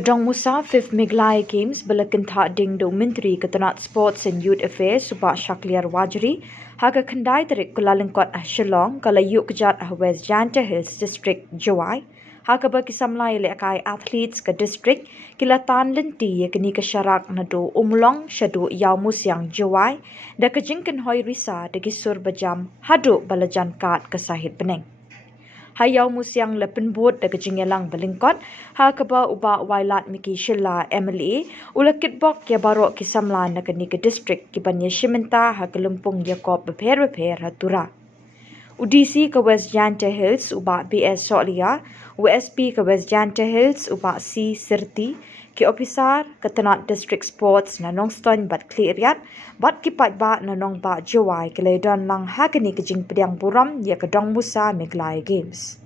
Dongmusa Meghalaya Games bala kynthah ding do Myntri tnat Sports and Youth Affairs Bah Shakliar Warjri haga khandai tarik Kyllalyngkot Shillong iuhkjat West Jaiñtia Hills District Jowai haga ba Samla ialehkai athletes ka district kilatan lynti yakni ka sharak naduh Ummulong shaduh Iawmusiang Jowai da ka jingkynhoi risa da gisur bajam haduh bala kat ka sahit bneng. Iawmusiang lepen buat da kejingelang balingkot ha kaba Bah Wailadmiki Shylla MLA ulakit bok ya barok ki Samla na kani ke district ki banya shiminta ha kelumpung Yakob beper ha tura. UDC ke West Jaiñtia Hills B.S Sohliya, USP ke West Jaiñtia Hills C Sirti, ki officer ke tnat district sports na nongston bat kliriat, bat ki pat na Nongbah Jowai ke ledon lang ha kani ke jing Pdiang Burom ya ke Dongmusa Meghalaya Games.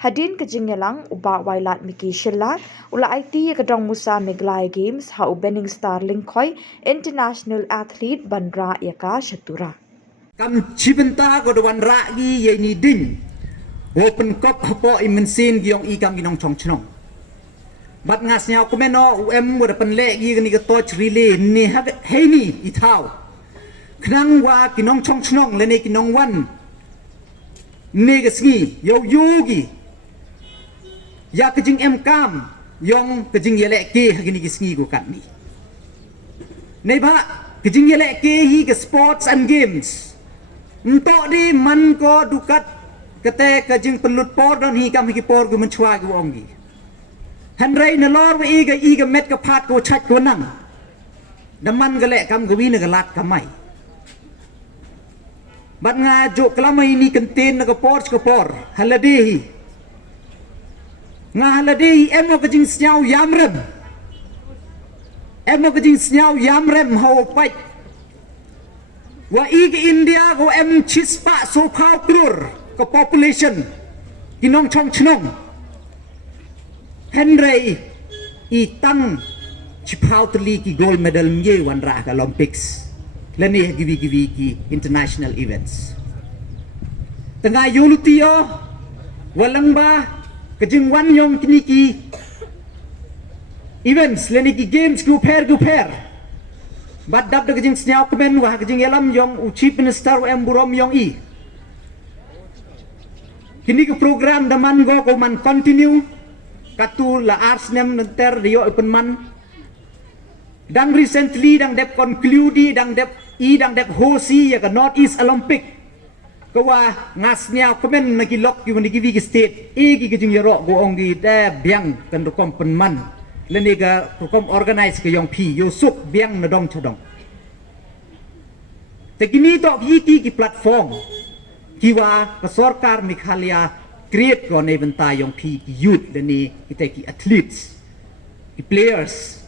Hadin ke jingelang Bah Wailadmiki Shylla ula IT ya ke Dongmusa Meghalaya Games ha bneng Lynti international athlete bandra ya ka shatura. Kam cibenta ko dewan ragi ye ni din open cup hapo imensin giong ikam ginong chong chnong bat ngasnya ko meno mo de penle gi ni ko toch relay ni ha he ni ithau knang wa ginong chong chnong le ni ginong wan ni ga sngi yo yugi ya kejing kam yong kejing yele ke gini gi sngi ko kat ni nei ba kejing yele ke hi ke sports and games untuk di man ko dukat kete kajing pelut por dan hi kam hi por gu menchua gu ongi hanrei na lor we iga met ka phat ko chat ko nang daman gale kam gu wi na galat kamai bat nga jo klamai ni kenten na ka por haladehi nga haladehi emo kajing snyau yamrem ho pai wa igi India go chispa so khau krur ka population kinong chong chnong henrei tang chipau tli ki gold medal mye wan ra ka Olympics lani givi ki international events tengah yulutio walang ba kajing wan yong kiniki events lani ki games gu pair bat dap da kejing snyau kemen wah kejing elam yong chief minister Burom yong kini ke program daman go ko man continue katu la arts nem nenter rio open man dang recently dang dep conclude dang dep hosi ya ka North East Olympic ko wa ngasnyau kemen na kilok yu ni givi state ki kejing yero go ongi da biang kan kom penman leniga program organize ke yong pi yo suk biang na dong chodong tekini to ki platform kiwa ka sarkar Meghalaya create ko na eventa yong pi youth leni kita ki athletes ki players